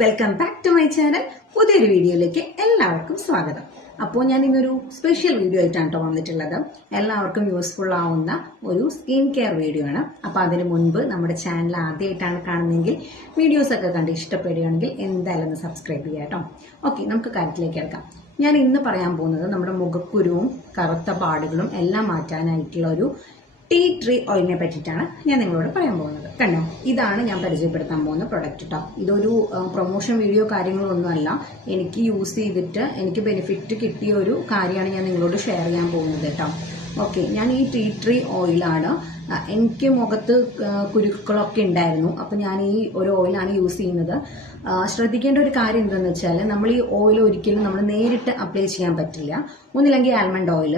Welcome back to my channel. പുതിയൊരു വീഡിയോയിലേക്ക് എല്ലാവർക്കും സ്വാഗതം. അപ്പോൾ ഞാൻ ഇന്നൊരു സ്പെഷ്യൽ വീഡിയോ ആയിട്ടാണ് കേട്ടോ വന്നിട്ടുള്ളത്. എല്ലാവർക്കും യൂസ്ഫുൾ ആവുന്ന ഒരു സ്കിൻ കെയർ വീഡിയോ ആണ്. അപ്പോൾ അതിന് മുൻപ് നമ്മുടെ ചാനൽ ആദ്യമായിട്ടാണ് കാണുന്നതെങ്കിൽ വീഡിയോസ് ഒക്കെ കണ്ട് ഇഷ്ടപ്പെടുകയാണെങ്കിൽ എന്തായാലും ഒന്ന് സബ്സ്ക്രൈബ് ചെയ്യാം കേട്ടോ. ഓക്കെ, നമുക്ക് കാര്യത്തിലേക്ക് എടുക്കാം. ഞാൻ ഇന്ന് പറയാൻ പോകുന്നത് നമ്മുടെ മുഖക്കുരുവും കറുത്ത പാടുകളും എല്ലാം മാറ്റാനായിട്ടുള്ള ഒരു ടീ ട്രീ ഓയിലിനെ പറ്റിയിട്ടാണ് ഞാൻ നിങ്ങളോട് പറയാൻ പോകുന്നത്. കണ്ടോ, ഇതാണ് ഞാൻ പരിചയപ്പെടുത്താൻ പോകുന്ന പ്രൊഡക്റ്റ് കേട്ടോ. ഇതൊരു പ്രൊമോഷൻ വീഡിയോ കാര്യങ്ങളൊന്നുമല്ല. എനിക്ക് യൂസ് ചെയ്തിട്ട് എനിക്ക് ബെനിഫിറ്റ് കിട്ടിയ ഒരു കാര്യമാണ് ഞാൻ നിങ്ങളോട് ഷെയർ ചെയ്യാൻ പോകുന്നത് കേട്ടോ. ഓക്കെ, ഞാൻ ഈ ടീ ട്രീ ഓയിലാണ്, എനിക്ക് മുഖത്ത് കുരുക്കളൊക്കെ ഉണ്ടായിരുന്നു. അപ്പം ഞാൻ ഈ ഒരു ഓയിലാണ് യൂസ് ചെയ്യുന്നത്. ശ്രദ്ധിക്കേണ്ട ഒരു കാര്യം എന്താണെന്ന് വെച്ചാൽ, നമ്മൾ ഈ ഓയിൽ ഒരിക്കലും നമ്മൾ നേരിട്ട് അപ്ലൈ ചെയ്യാൻ പറ്റില്ല. ഒന്നില്ലെങ്കിൽ ആൽമണ്ട് ഓയിൽ,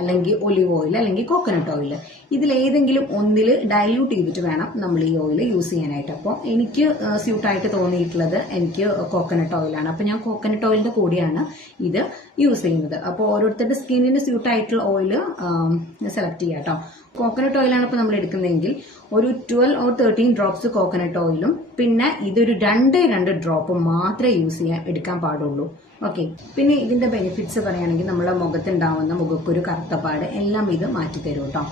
അല്ലെങ്കിൽ ഒലിവ് ഓയിൽ, അല്ലെങ്കിൽ കോക്കനട്ട് ഓയിൽ. ഇതിലേതെങ്കിലും ഒന്നിൽ ഡൈല്യൂട്ട് ചെയ്തിട്ട് വേണം നമ്മൾ ഈ ഓയിൽ യൂസ് ചെയ്യാനായിട്ട്. അപ്പോൾ എനിക്ക് സ്യൂട്ടായിട്ട് തോന്നിയിട്ടുള്ളത് എനിക്ക് കോക്കനട്ട് ഓയിലാണ്. അപ്പോൾ ഞാൻ കോക്കനട്ട് ഓയിലിന്റെ കൂടെയാണ് ഇത് യൂസ് ചെയ്യുന്നത്. അപ്പോൾ ഓരോരുത്തരുടെ സ്കിന്നിന് സ്യൂട്ടായിട്ടുള്ള ഓയിൽ സെലക്ട് ചെയ്യാം കേട്ടോ. കോക്കനട്ട് ഓയിലാണ് ഇപ്പോൾ നമ്മൾ എടുക്കുന്നതെങ്കിൽ ഒരു 12 or 13 ഡ്രോപ്സ് കോക്കനട്ട് ഓയിലും പിന്നെ ഇതൊരു 2 ഡ്രോപ്പ് മാത്രമേ എടുക്കാൻ പാടുള്ളൂ. ഓക്കെ, പിന്നെ ഇതിന്റെ ബെനിഫിറ്റ്സ് പറയുകയാണെങ്കിൽ നമ്മുടെ മുഖത്തുണ്ടാവുന്ന മുഖക്കുരു, കറുത്തപ്പാട് എല്ലാം ഇത് മാറ്റിത്തരും കേട്ടോ.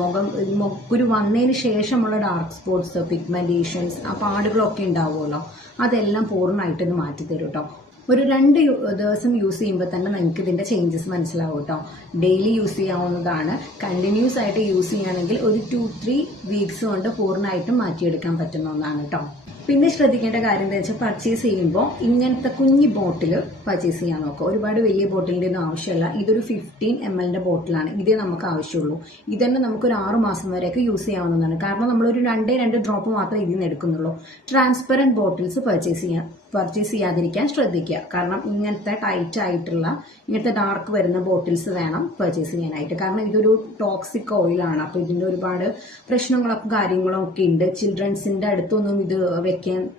മുഖക്കുരു വന്നതിന് ശേഷമുള്ള ഡാർക്ക് സ്പോട്ട്സ്, പിഗ്മെന്റേഷൻസ്, ആ പാടുകളൊക്കെ ഉണ്ടാവുമല്ലോ, അതെല്ലാം പൂർണ്ണമായിട്ട് ഇത് മാറ്റിത്തരും കേട്ടോ. ഒരു 2 ദിവസം യൂസ് ചെയ്യുമ്പോൾ തന്നെ നിങ്ങൾക്ക് ഇതിന്റെ ചേഞ്ചസ് മനസ്സിലാവും കേട്ടോ. ഡെയിലി യൂസ് ചെയ്യാവുന്നതാണ്. കണ്ടിന്യൂസ് ആയിട്ട് യൂസ് ചെയ്യുകയാണെങ്കിൽ ഒരു 2-3 വീക്സ് കൊണ്ട് പൂർണ്ണമായിട്ടും മാറ്റിയെടുക്കാൻ പറ്റുന്ന ഒന്നാണ് കേട്ടോ. പിന്നെ ശ്രദ്ധിക്കേണ്ട കാര്യം എന്താ വെച്ചാൽ, പർച്ചേസ് ചെയ്യുമ്പോൾ ഇങ്ങനത്തെ കുഞ്ഞി ബോട്ടിൽ പർച്ചേസ് ചെയ്യാൻ നോക്കുക. ഒരുപാട് വലിയ ബോട്ടിലിന്റെ ഒന്നും ആവശ്യമില്ല. ഇതൊരു 15 ml ബോട്ടിലാണ്. ഇതേ നമുക്ക് ആവശ്യമുള്ളൂ. ഇതന്നെ നമുക്കൊരു 6 മാസം വരെയൊക്കെ യൂസ് ചെയ്യാവുന്നതാണ്. കാരണം നമ്മളൊരു 2 ഡ്രോപ്പ് മാത്രമേ ഇതിൽ നിന്ന് എടുക്കുന്നുള്ളൂ. ട്രാൻസ്പെറന്റ് ബോട്ടിൽസ് പർച്ചേസ് ചെയ്യാതിരിക്കാൻ ശ്രദ്ധിക്കുക. കാരണം ഇങ്ങനത്തെ ടൈറ്റ് ആയിട്ടുള്ള, ഇങ്ങനത്തെ ഡാർക്ക് വരുന്ന ബോട്ടിൽസ് വേണം പർച്ചേസ് ചെയ്യാനായിട്ട്. കാരണം ഇതൊരു ടോക്സിക് ഓയിലാണ്. അപ്പോൾ ഇതിന്റെ ഒരുപാട് പ്രശ്നങ്ങളൊക്കെ കാര്യങ്ങളൊക്കെ ഉണ്ട്. ചിൽഡ്രൻസിന്റെ അടുത്തൊന്നും ഇത്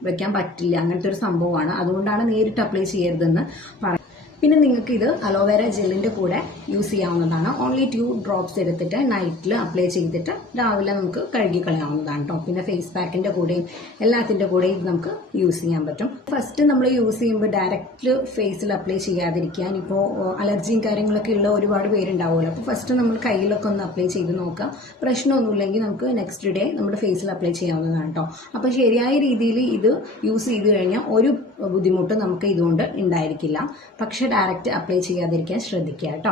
വെക്കാൻ പറ്റില്ല. അങ്ങനത്തെ ഒരു സംഭവമാണ്. അതുകൊണ്ടാണ് നേരിട്ട് അപ്ലൈ ചെയ്യരുതെന്ന് പറയുന്നത്. പിന്നെ നിങ്ങൾക്ക് ഇത് അലോവേര ജെല്ലിന്റെ കൂടെ യൂസ് ചെയ്യാവുന്നതാണ്. ഓൺലി 2 ഡ്രോപ്സ് എടുത്തിട്ട് നൈറ്റിൽ അപ്ലൈ ചെയ്തിട്ട് രാവിലെ നമുക്ക് കഴുകി കളയാവുന്നതാണ് കേട്ടോ. പിന്നെ ഫേസ് പാക്കിന്റെ കൂടെയും എല്ലാത്തിന്റെ കൂടെയും ഇത് നമുക്ക് യൂസ് ചെയ്യാൻ പറ്റും. ഫസ്റ്റ് നമ്മൾ യൂസ് ചെയ്യുമ്പോൾ ഡയറക്റ്റ് ഫേസിൽ അപ്ലൈ ചെയ്യാതിരിക്കാൻ. ഇപ്പോൾ അലർജിയും കാര്യങ്ങളൊക്കെ ഉള്ള ഒരുപാട് പേരുണ്ടാവുമല്ലോ. അപ്പോൾ ഫസ്റ്റ് നമ്മൾ കയ്യിലൊക്കെ ഒന്ന് അപ്ലൈ ചെയ്ത് നോക്കാം. പ്രശ്നമൊന്നുമില്ലെങ്കിൽ നമുക്ക് നെക്സ്റ്റ് ഡേ നമ്മുടെ ഫേസിൽ അപ്ലൈ ചെയ്യാവുന്നതാണ് കേട്ടോ. അപ്പോൾ ശരിയായ രീതിയിൽ ഇത് യൂസ് ചെയ്ത് കഴിഞ്ഞാൽ ഒരു ബുദ്ധിമുട്ട് നമുക്ക് ഇതുകൊണ്ട് ഉണ്ടായിരിക്കില്ല. പക്ഷെ ഡയറക്റ്റ് അപ്ലൈ ചെയ്യാതിരിക്കാൻ ശ്രദ്ധിക്കുക കേട്ടോ.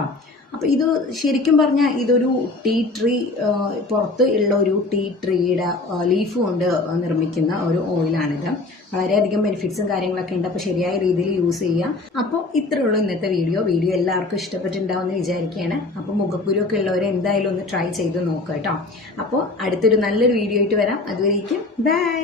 അപ്പൊ ഇത് ശരിക്കും പറഞ്ഞാൽ ഇതൊരു ടീ ട്രീ, പുറത്ത് ഉള്ള ഒരു ടീ ട്രീയുടെ ലീഫ് കൊണ്ട് നിർമ്മിക്കുന്ന ഒരു ഓയിലാണിത്. വളരെയധികം ബെനിഫിറ്റ്സും കാര്യങ്ങളൊക്കെ ഉണ്ട്. അപ്പോൾ ശരിയായ രീതിയിൽ യൂസ് ചെയ്യാം. അപ്പോൾ ഇത്രയേ ഉള്ളൂ ഇന്നത്തെ വീഡിയോ എല്ലാവർക്കും ഇഷ്ടപ്പെട്ടിട്ടുണ്ടാവുമെന്ന് വിചാരിക്കുകയാണ്. അപ്പോൾ മുഖക്കുരു ഒക്കെ ഉള്ളവരെ എന്തായാലും ഒന്ന് ട്രൈ ചെയ്ത് നോക്കുക കേട്ടോ. അപ്പോൾ അടുത്തൊരു നല്ലൊരു വീഡിയോ ആയിട്ട് വരാം. അതുവരേക്കും ബൈ.